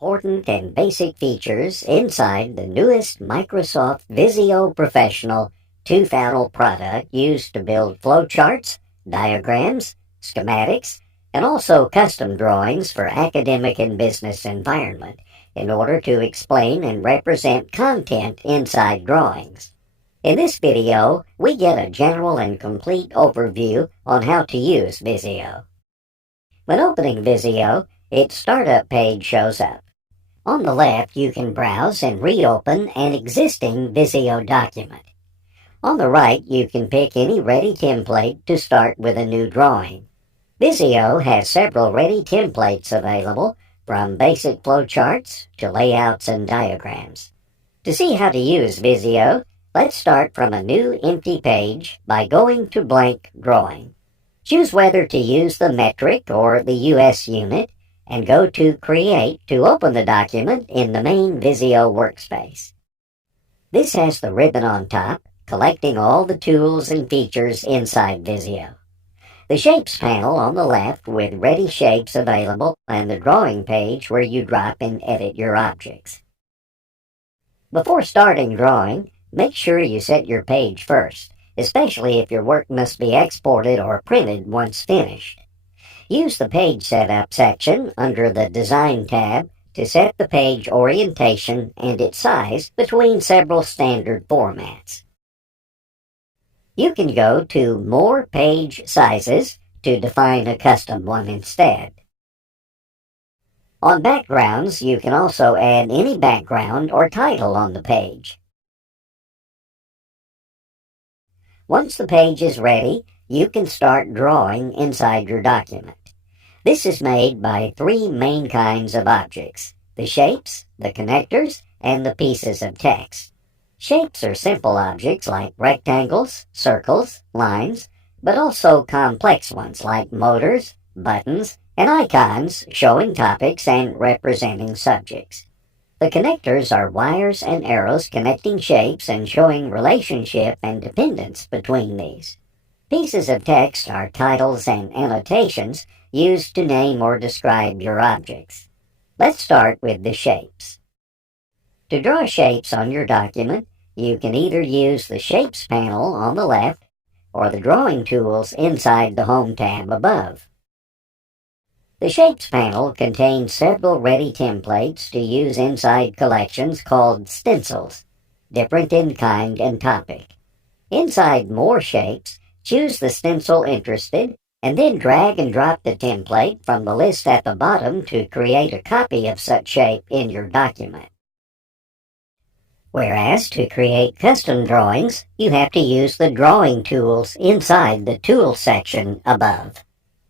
important and basic features inside the newest Microsoft Visio Professional two-panel product used to build flowcharts, diagrams, schematics, and also custom drawings for academic and business environment in order to explain and represent content inside drawings. In this video, we get a general and complete overview on how to use Visio. When opening Visio, its startup page shows up. On the left, you can browse and reopen an existing Visio document. On the right, you can pick any ready template to start with a new drawing. Visio has several ready templates available, from basic flowcharts to layouts and diagrams. To see how to use Visio, let's start from a new empty page by going to Blank Drawing. Choose whether to use the metric or the US unit, and go to Create to open the document in the main Visio workspace. This has the ribbon on top, collecting all the tools and features inside Visio. The Shapes panel on the left with ready shapes available, and the drawing page where you drop and edit your objects. Before starting drawing, make sure you set your page first, especially if your work must be exported or printed once finished. Use the Page Setup section under the Design tab to set the page orientation and its size between several standard formats. You can go to More Page Sizes to define a custom one instead. On backgrounds, you can also add any background or title on the page. Once the page is ready, you can start drawing inside your document. This is made by three main kinds of objects: the shapes, the connectors, and the pieces of text. Shapes are simple objects like rectangles, circles, lines, but also complex ones like motors, buttons, and icons showing topics and representing subjects. The connectors are wires and arrows connecting shapes and showing relationship and dependence between these. Pieces of text are titles and annotations used to name or describe your objects. Let's start with the shapes. To draw shapes on your document, you can either use the Shapes panel on the left or the drawing tools inside the Home tab above. The Shapes panel contains several ready templates to use inside collections called stencils, different in kind and topic. Inside More Shapes, choose the stencil interested, and then drag and drop the template from the list at the bottom to create a copy of such shape in your document. Whereas to create custom drawings, you have to use the drawing tools inside the Tools section above.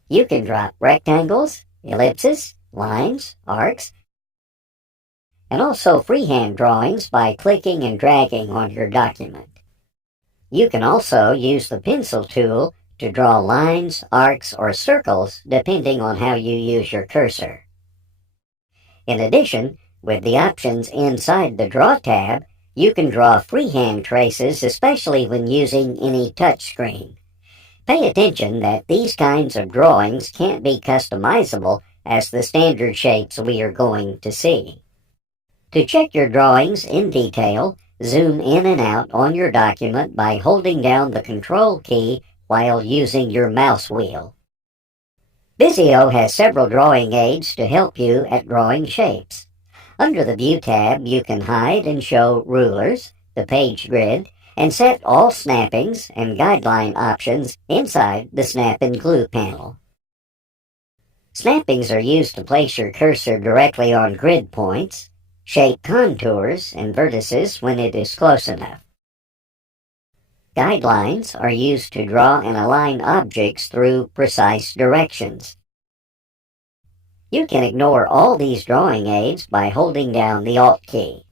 You can drop rectangles, ellipses, lines, arcs, and also freehand drawings by clicking and dragging on your document. You can also use the pencil tool to draw lines, arcs, or circles depending on how you use your cursor. In addition, with the options inside the Draw tab, you can draw freehand traces, especially when using any touchscreen. Pay attention that these kinds of drawings can't be customizable as the standard shapes we are going to see. To check your drawings in detail, zoom in and out on your document by holding down the Control key while using your mouse wheel. Visio has several drawing aids to help you at drawing shapes. Under the View tab, you can hide and show rulers, the page grid, and set all snappings and guideline options inside the Snap and Glue panel. Snappings are used to place your cursor directly on grid points, shape contours and vertices when it is close enough. Guidelines are used to draw and align objects through precise directions. You can ignore all these drawing aids by holding down the Alt key.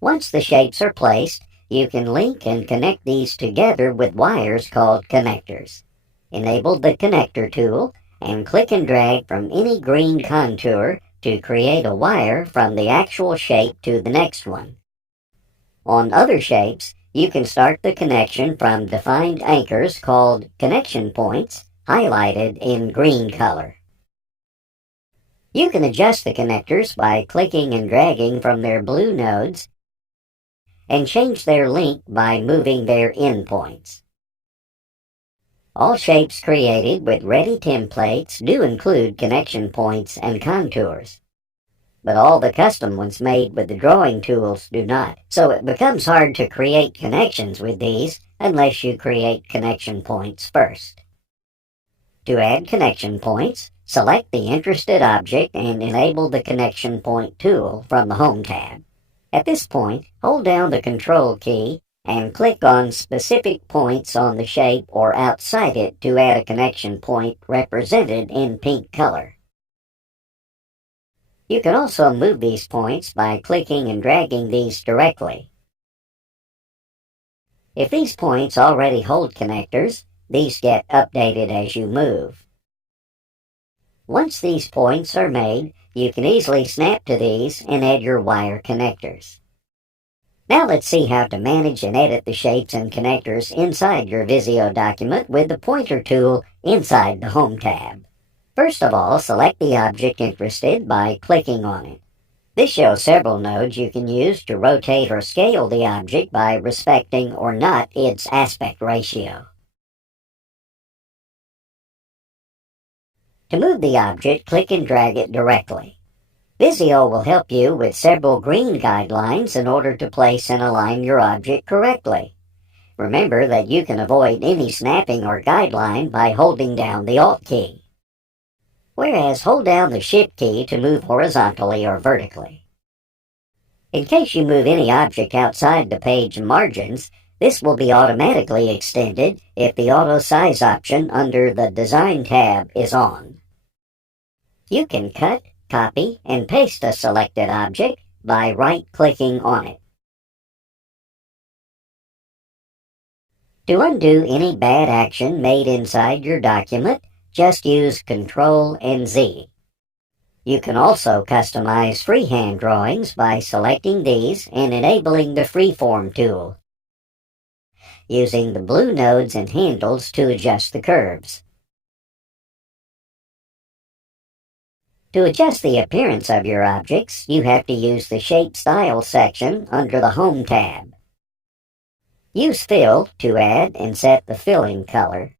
Once the shapes are placed, you can link and connect these together with wires called connectors. Enable the Connector tool and click and drag from any green contour to create a wire from the actual shape to the next one. On other shapes, you can start the connection from defined anchors called connection points, highlighted in green color. You can adjust the connectors by clicking and dragging from their blue nodes and change their length by moving their endpoints. All shapes created with ready templates do include connection points and contours, but all the custom ones made with the drawing tools do not, so it becomes hard to create connections with these unless you create connection points first. To add connection points, select the interested object and enable the Connection Point tool from the Home tab. At this point, hold down the Control key and click on specific points on the shape or outside it to add a connection point represented in pink color. You can also move these points by clicking and dragging these directly. If these points already hold connectors, these get updated as you move. Once these points are made, you can easily snap to these and add your wire connectors. Now let's see how to manage and edit the shapes and connectors inside your Visio document with the pointer tool inside the Home tab. First of all, select the object interested by clicking on it. This shows several nodes you can use to rotate or scale the object by respecting or not its aspect ratio. To move the object, click and drag it directly. Visio will help you with several green guidelines in order to place and align your object correctly. Remember that you can avoid any snapping or guideline by holding down the Alt key, whereas hold down the Shift key to move horizontally or vertically. In case you move any object outside the page margins, this will be automatically extended if the Auto Size option under the Design tab is on. You can cut, copy, and paste a selected object by right-clicking on it. To undo any bad action made inside your document, just use Ctrl and Z. You can also customize freehand drawings by selecting these and enabling the Freeform tool, using the blue nodes and handles to adjust the curves. To adjust the appearance of your objects, you have to use the Shape Style section under the Home tab. Use Fill to add and set the filling color,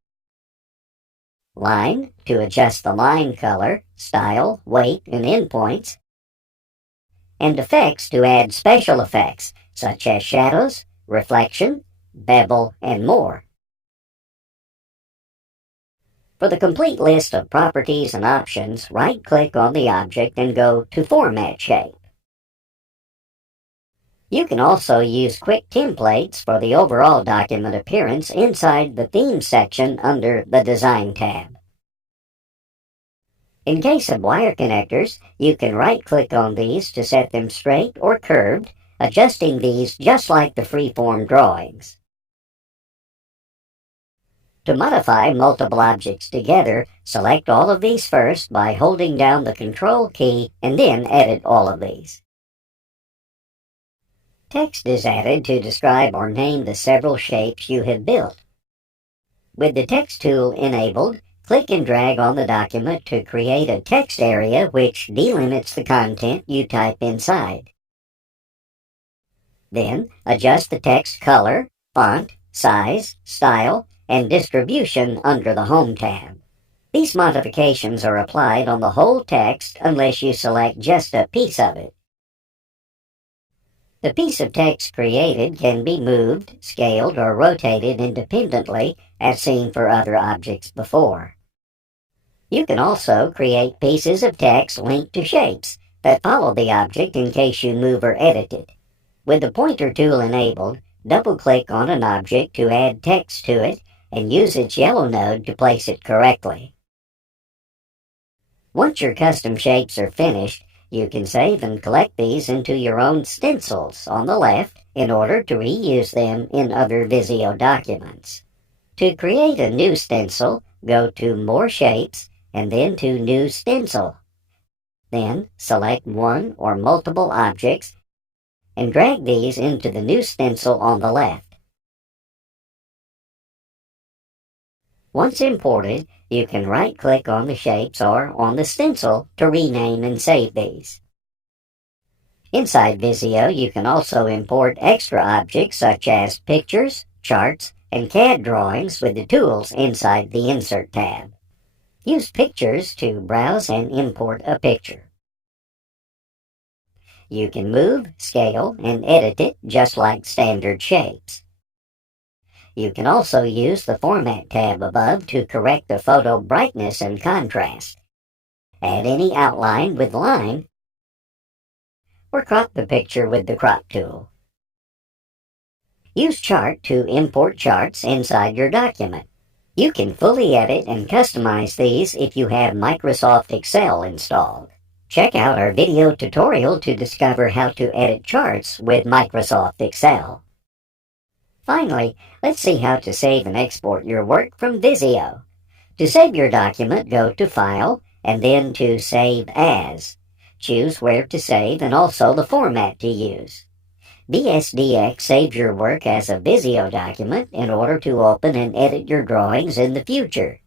Line to adjust the line color, style, weight, and endpoints, and Effects to add special effects such as shadows, reflection, bevel, and more. For the complete list of properties and options, right-click on the object and go to Format Shape. You can also use quick templates for the overall document appearance inside the Theme section under the Design tab. In case of wire connectors, you can right-click on these to set them straight or curved, adjusting these just like the freeform drawings. To modify multiple objects together, select all of these first by holding down the Control key and then edit all of these. Text is added to describe or name the several shapes you have built. With the Text tool enabled, click and drag on the document to create a text area which delimits the content you type inside. Then, adjust the text color, font, size, style, and distribution under the Home tab. These modifications are applied on the whole text unless you select just a piece of it. The piece of text created can be moved, scaled, or rotated independently as seen for other objects before. You can also create pieces of text linked to shapes that follow the object in case you move or edit it. With the pointer tool enabled, double-click on an object to add text to it and use its yellow node to place it correctly. Once your custom shapes are finished, you can save and collect these into your own stencils on the left in order to reuse them in other Visio documents. To create a new stencil, go to More Shapes and then to New Stencil. Then select one or multiple objects and drag these into the new stencil on the left. Once imported, you can right-click on the shapes or on the stencil to rename and save these. Inside Visio, you can also import extra objects such as pictures, charts, and CAD drawings with the tools inside the Insert tab. Use Pictures to browse and import a picture. You can move, scale, and edit it just like standard shapes. You can also use the Format tab above to correct the photo brightness and contrast, add any outline with line, or crop the picture with the Crop tool. Use Chart to import charts inside your document. You can fully edit and customize these if you have Microsoft Excel installed. Check out our video tutorial to discover how to edit charts with Microsoft Excel. Finally, let's see how to save and export your work from Visio. To save your document, go to File and then to Save As. Choose where to save and also the format to use. VSDX saves your work as a Visio document in order to open and edit your drawings in the future.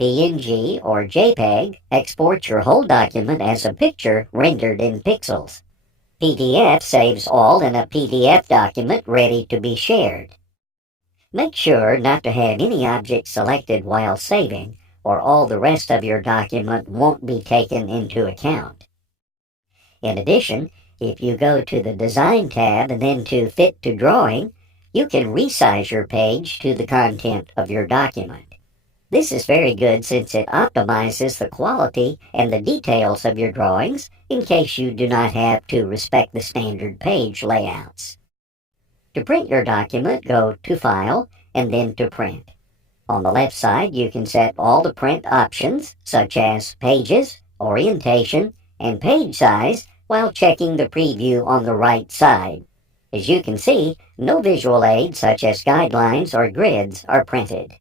PNG or JPEG exports your whole document as a picture rendered in pixels. PDF saves all in a PDF document ready to be shared. Make sure not to have any object selected while saving, or all the rest of your document won't be taken into account. In addition, if you go to the Design tab and then to Fit to Drawing, you can resize your page to the content of your document. This is very good since it optimizes the quality and the details of your drawings in case you do not have to respect the standard page layouts. To print your document, go to File and then to Print. On the left side, you can set all the print options such as pages, orientation, and page size while checking the preview on the right side. As you can see, no visual aids such as guidelines or grids are printed.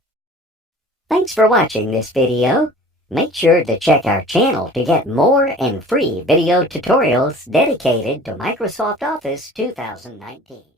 Thanks for watching this video. Make sure to check our channel to get more and free video tutorials dedicated to Microsoft Office 2019.